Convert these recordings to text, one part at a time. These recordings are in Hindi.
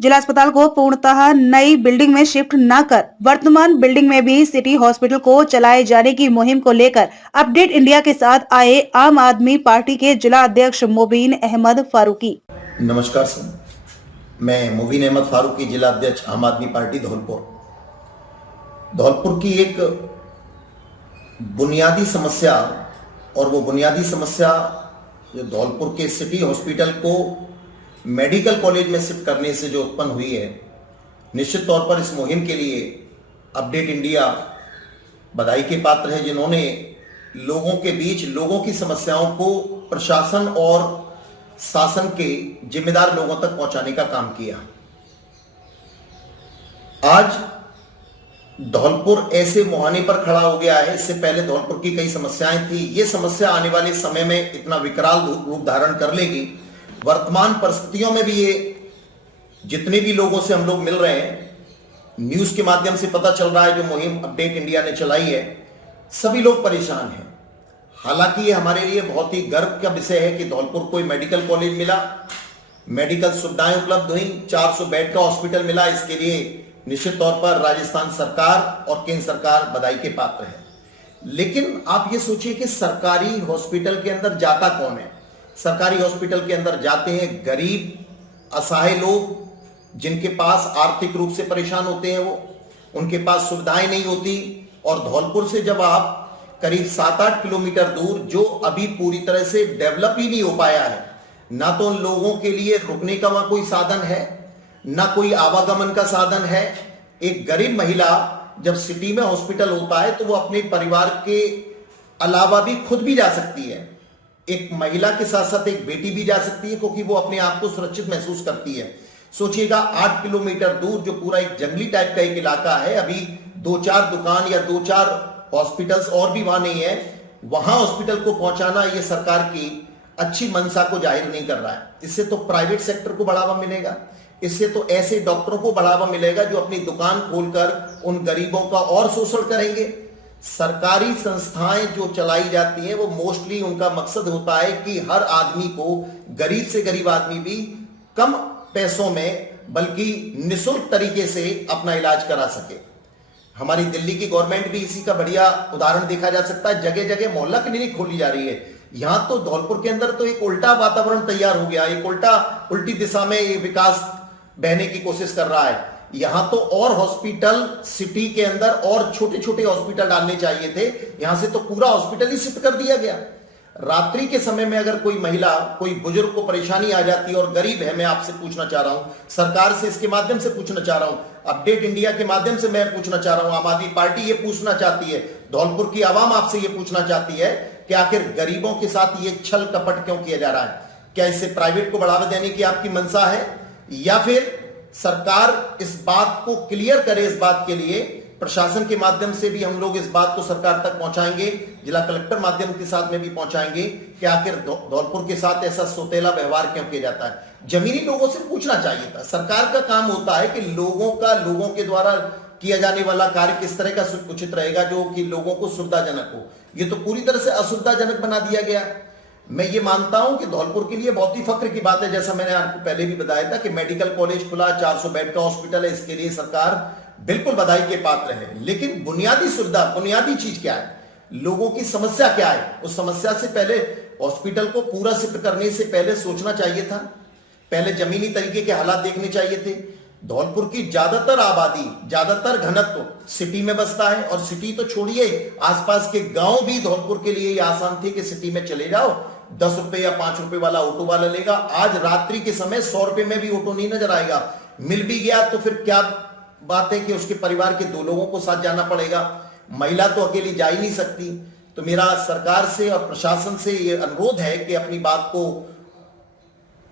जिला अस्पताल को पूर्णतः नई बिल्डिंग में शिफ्ट न कर वर्तमान बिल्डिंग में भी सिटी हॉस्पिटल को चलाए जाने की मुहिम को लेकर अपडेट इंडिया के साथ आए आम आदमी पार्टी के जिला अध्यक्ष मुबीन अहमद फारूकी। नमस्कार सर, मैं मुबीन अहमद फारूकी, जिला अध्यक्ष आम आदमी पार्टी धौलपुर की एक बुनियादी समस्या, और वो बुनियादी समस्या जो धौलपुर के सिटी हॉस्पिटल को मेडिकल कॉलेज में शिफ्ट करने से जो उत्पन्न हुई है, निश्चित तौर पर इस मुहिम के लिए अपडेट इंडिया बधाई के पात्र है, जिन्होंने लोगों के बीच लोगों की समस्याओं को प्रशासन और शासन के जिम्मेदार लोगों तक पहुंचाने का काम किया। आज धौलपुर ऐसे मुहाने पर खड़ा हो गया है। इससे पहले धौलपुर की कई समस्याएं थी। ये समस्या आने वाले समय में इतना विकराल रूप धारण कर लेगी। वर्तमान परिस्थितियों में भी ये जितने भी लोगों से हम लोग मिल रहे हैं, न्यूज के माध्यम से पता चल रहा है, जो मुहिम अपडेट इंडिया ने चलाई है, सभी लोग परेशान हैं। हालांकि ये हमारे लिए बहुत ही गर्व का विषय है कि धौलपुर को मेडिकल कॉलेज मिला, मेडिकल सुविधाएं उपलब्ध हुई, 400 बेड का हॉस्पिटल मिला। इसके लिए निश्चित तौर पर राजस्थान सरकार और केंद्र सरकार बधाई के पात्र है। लेकिन आप ये सोचिए कि सरकारी हॉस्पिटल के अंदर जाता कौन है? सरकारी हॉस्पिटल के अंदर जाते हैं गरीब, असहाय लोग, जिनके पास आर्थिक रूप से परेशान होते हैं, वो उनके पास सुविधाएं नहीं होती। और धौलपुर से जब आप करीब 7-8 किलोमीटर दूर, जो अभी पूरी तरह से डेवलप ही नहीं हो पाया है, ना तो उन लोगों के लिए रुकने का वहां कोई साधन है, ना कोई आवागमन का साधन है। एक गरीब महिला जब सिटी में हॉस्पिटल होता है तो वो अपने परिवार के अलावा भी खुद भी जा सकती है। एक महिला के साथ साथ एक बेटी भी जा सकती है, क्योंकि वो अपने आप को सुरक्षित महसूस करती है। सोचिएगा, 8 किलोमीटर दूर, जो पूरा एक जंगली टाइप का एक इलाका है, अभी 2-4 दुकान या 2-4 हॉस्पिटल्स और भी वहां नहीं है, वहां हॉस्पिटल को पहुंचाना ये सरकार की अच्छी मंशा को जाहिर नहीं कर रहा है। इससे तो प्राइवेट सेक्टर को बढ़ावा मिलेगा, इससे तो ऐसे डॉक्टरों को बढ़ावा मिलेगा जो अपनी दुकान खोलकर उन गरीबों का और शोषण करेंगे। सरकारी संस्थाएं जो चलाई जाती हैं, वो मोस्टली उनका मकसद होता है कि हर आदमी को, गरीब से गरीब आदमी भी, कम पैसों में बल्कि निःशुल्क तरीके से अपना इलाज करा सके। हमारी दिल्ली की गवर्नमेंट भी इसी का बढ़िया उदाहरण देखा जा सकता है। जगह जगह मोहल्ला क्लिनिक खोली जा रही है। यहां तो धौलपुर के अंदर तो एक उल्टा वातावरण तैयार हो गया, एक उल्टी दिशा में ये विकास बहने की कोशिश कर रहा है। यहां तो और हॉस्पिटल सिटी के अंदर और छोटे छोटे हॉस्पिटल डालने चाहिए थे, यहां से तो पूरा हॉस्पिटल ही शिफ्ट कर दिया गया। रात्रि के समय में अगर कोई महिला, कोई बुजुर्ग को परेशानी आ जाती है और गरीब है, मैं आपसे पूछना चाह रहा हूं, सरकार से इसके माध्यम से पूछना चाह रहा हूं, अपडेट इंडिया के माध्यम से मैं पूछना चाह रहा हूं, आम आदमी पार्टी ये पूछना चाहती है, धौलपुर की आवाम आपसे ये पूछना चाहती है कि आखिर गरीबों के साथ ये छल कपट क्यों किया जा रहा है? क्या इससे प्राइवेट को बढ़ावा देने की आपकी मंशा है, या फिर सरकार इस बात को क्लियर करे? इस बात के लिए प्रशासन के माध्यम से भी हम लोग इस बात को सरकार तक पहुंचाएंगे, जिला कलेक्टर माध्यम के साथ में भी पहुंचाएंगे कि आखिर धौलपुर के साथ ऐसा सोतेला व्यवहार क्यों किया जाता है। जमीनी लोगों से पूछना चाहिए था। सरकार का काम होता है कि लोगों के द्वारा किया जाने वाला कार्य किस तरह का उचित रहेगा, जो कि लोगों को सुविधाजनक हो। ये तो पूरी तरह से असुविधाजनक बना दिया गया। मैं ये मानता हूं कि धौलपुर के लिए बहुत ही फक्र की बात है, जैसा मैंने आपको पहले भी बताया था कि मेडिकल कॉलेज खुला, 400 बेड का हॉस्पिटल है, इसके लिए सरकार बिल्कुल बधाई के पात्र है। लेकिन बुनियादी सुविधा, बुनियादी चीज क्या है, लोगों की समस्या क्या है, उस समस्या से पहले हॉस्पिटल को पूरा शिफ्ट करने से पहले सोचना चाहिए था। पहले जमीनी तरीके के हालात देखने चाहिए थे। धौलपुर की ज्यादातर आबादी, ज्यादातर घनत्व सिटी में बसता है, और सिटी तो छोड़िए, आसपास के गांव भी धौलपुर के लिए ये आसान थे कि सिटी में चले जाओ, 10 रुपए या 5 रुपए वाला ऑटो वाला लेगा। आज रात्रि के समय 100 रुपए में भी ऑटो नहीं नजर आएगा। मिल भी गया तो फिर क्या बात है कि उसके परिवार के 2 लोगों को साथ जाना पड़ेगा। महिला तो अकेली जा ही नहीं सकती। तो मेरा सरकार से और प्रशासन से यह अनुरोध है कि अपनी बात को,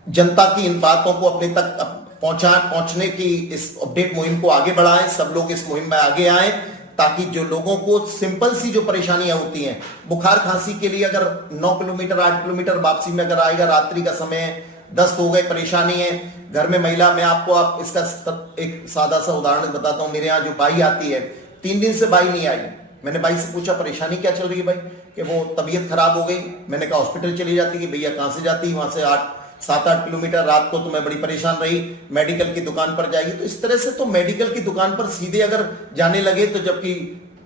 जनता की इन बातों को अपने तक पहुंचने की इस अपडेट मुहिम को आगे बढ़ाएं। सब लोग इस मुहिम में आगे आएं, ताकि जो लोगों को सिंपल सी जो परेशानियां होती हैं, बुखार खांसी के लिए अगर 9 किलोमीटर 8 किलोमीटर वापसी में अगर आएगा, रात्रि का समय, दस्त हो गए, परेशानी है घर में महिला, मैं आपको इसका एक सादा सा उदाहरण बताता हूं। मेरे यहाँ जो बाई आती है, 3 दिन से बाई नहीं आई। मैंने बाई से पूछा परेशानी क्या चल रही है भाई, कि वो तबीयत खराब हो गई। मैंने कहा हॉस्पिटल चली जाती है। भैया कहां से जाती है? वहां से 7-8 किलोमीटर रात को तुम्हें बड़ी परेशान रही, मेडिकल की दुकान पर जाएगी। तो इस तरह से तो मेडिकल की दुकान पर सीधे अगर जाने लगे, तो जबकि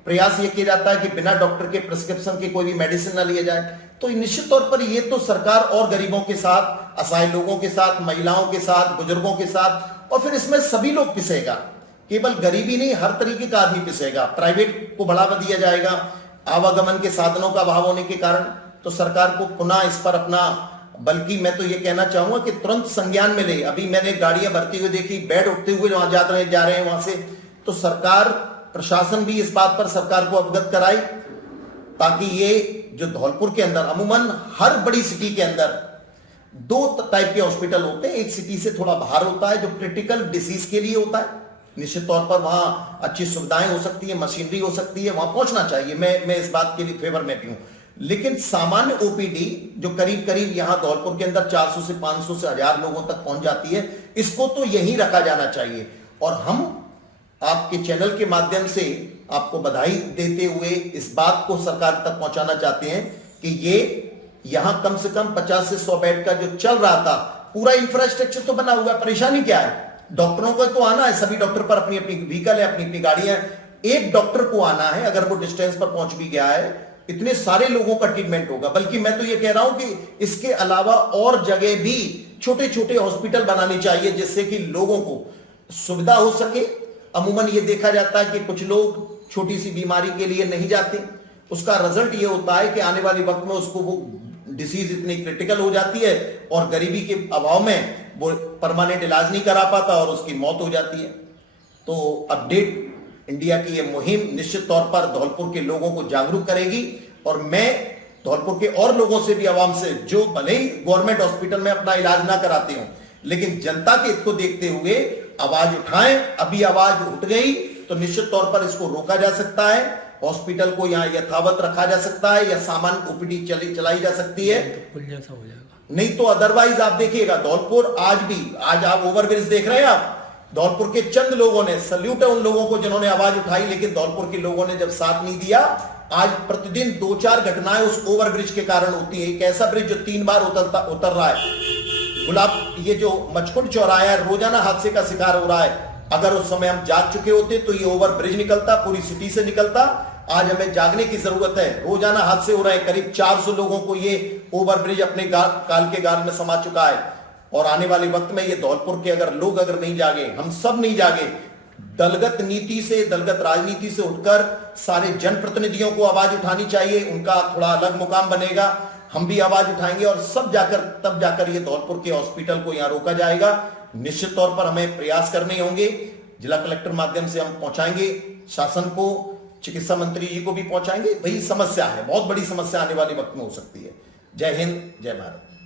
प्रयास ये किया जाता है कि बिना डॉक्टर के प्रिस्क्रिप्शन के कोई भी मेडिसिन ना लिया जाए, तो निश्चित तौर पर ये तो सरकार और गरीबों के साथ, असहाय लोगों के साथ, महिलाओं के साथ, बुजुर्गों के साथ, और फिर इसमें सभी लोग पिसेगा। केवल गरीबी नहीं, हर तरीके का आदमी पिसेगा। प्राइवेट को बढ़ावा दिया जाएगा, आवागमन के साधनों का अभाव होने के कारण। तो सरकार को पुनः इस पर अपना, बल्कि मैं तो ये कहना चाहूंगा कि तुरंत संज्ञान में ले। अभी मैंने गाड़ियां भरती हुई देखी, बेड उठते हुए वहां जा रहे हैं वहां से। तो सरकार, प्रशासन भी इस बात पर सरकार को अवगत कराए, ताकि ये जो धौलपुर के अंदर, अमूमन हर बड़ी सिटी के अंदर 2 टाइप के हॉस्पिटल होते हैं। एक सिटी से थोड़ा बाहर होता है, जो क्रिटिकल डिसीज के लिए होता है। निश्चित तौर पर वहां अच्छी सुविधाएं हो सकती है, मशीनरी हो सकती है, वहां पहुंचना चाहिए। मैं इस बात के लिए फेवर में भी हूं। लेकिन सामान्य ओपीडी जो करीब करीब यहां धौलपुर के अंदर 400 से 500 से 1000 लोगों तक पहुंच जाती है, इसको तो यहीं रखा जाना चाहिए। और हम आपके चैनल के माध्यम से आपको बधाई देते हुए इस बात को सरकार तक पहुंचाना चाहते हैं कि ये यहां कम से कम 50 से 100 बेड का जो चल रहा था, पूरा इंफ्रास्ट्रक्चर तो बना हुआ है। परेशानी क्या है? डॉक्टरों को तो आना है, सभी डॉक्टर पर अपनी अपनी व्हीकल है, अपनी अपनी गाड़ियां हैं। एक डॉक्टर को आना है, अगर वो डिस्टेंस पर पहुंच भी गया है, इतने सारे लोगों का ट्रीटमेंट होगा। बल्कि मैं तो ये कह रहा हूं कि इसके अलावा और जगह भी छोटे छोटे हॉस्पिटल बनाने चाहिए, जिससे कि लोगों को सुविधा हो सके। अमूमन ये देखा जाता है कि कुछ लोग छोटी सी बीमारी के लिए नहीं जाते, उसका रिजल्ट ये होता है कि आने वाले वक्त में उसको वो डिसीज इतनी क्रिटिकल हो जाती है और गरीबी के अभाव में वो परमानेंट इलाज नहीं करा पाता और उसकी मौत हो जाती है। तो अपडेट इंडिया की ये मुहिम निश्चित तौर पर धौलपुर के लोगों को जागरूक करेगी। और मैं धौलपुर के और लोगों से भी, आवाम से, जो भले ही गवर्नमेंट हॉस्पिटल में अपना इलाज ना कराते हो, लेकिन जनता के हित को देखते हुए आवाज उठाएं। अभी आवाज उठ गई तो निश्चित तौर पर इसको रोका जा सकता है, हॉस्पिटल को यहाँ यथावत रखा जा सकता है, या सामान्य ओपीडी चलाई जा सकती है। पुल जैसा हो जाएगा। नहीं तो अदरवाइज आप देखिएगा धौलपुर आज आप ओवरब्रिज देख रहे हैं, आप धौलपुर के चंद लोगों ने, सल्यूट है उन लोगों को जिन्होंने आवाज उठाई, लेकिन धौलपुर के लोगों ने जब साथ नहीं दिया, आज प्रतिदिन 2-4 घटनाएं उस ओवरब्रिज के कारण होती है। एक ऐसा ब्रिज जो 3 बार उतर रहा है, ये जो मचकुंड चौराहा है, रोजाना हादसे का शिकार हो रहा है। अगर उस समय हम जाग चुके होते तो ये ओवर ब्रिज निकलता, पूरी सिटी से निकलता। आज हमें जागने की जरूरत है। रोजाना हादसे हो रहे हैं, करीब 400 लोगों को ये ओवर ब्रिज अपने काल के गाल में समा चुका है। और आने वाले वक्त में ये धौलपुर के लोग अगर नहीं जागे, हम सब नहीं जागे, दलगत नीति से, दलगत राजनीति से उठकर सारे जनप्रतिनिधियों को आवाज उठानी चाहिए। उनका थोड़ा अलग मुकाम बनेगा, हम भी आवाज उठाएंगे और तब जाकर ये धौलपुर के हॉस्पिटल को यहां रोका जाएगा। निश्चित तौर पर हमें प्रयास करने होंगे, जिला कलेक्टर माध्यम से हम पहुंचाएंगे, शासन को, चिकित्सा मंत्री जी को भी पहुंचाएंगे। वही समस्या है, बहुत बड़ी समस्या आने वाले वक्त में हो सकती है। जय हिंद, जय भारत।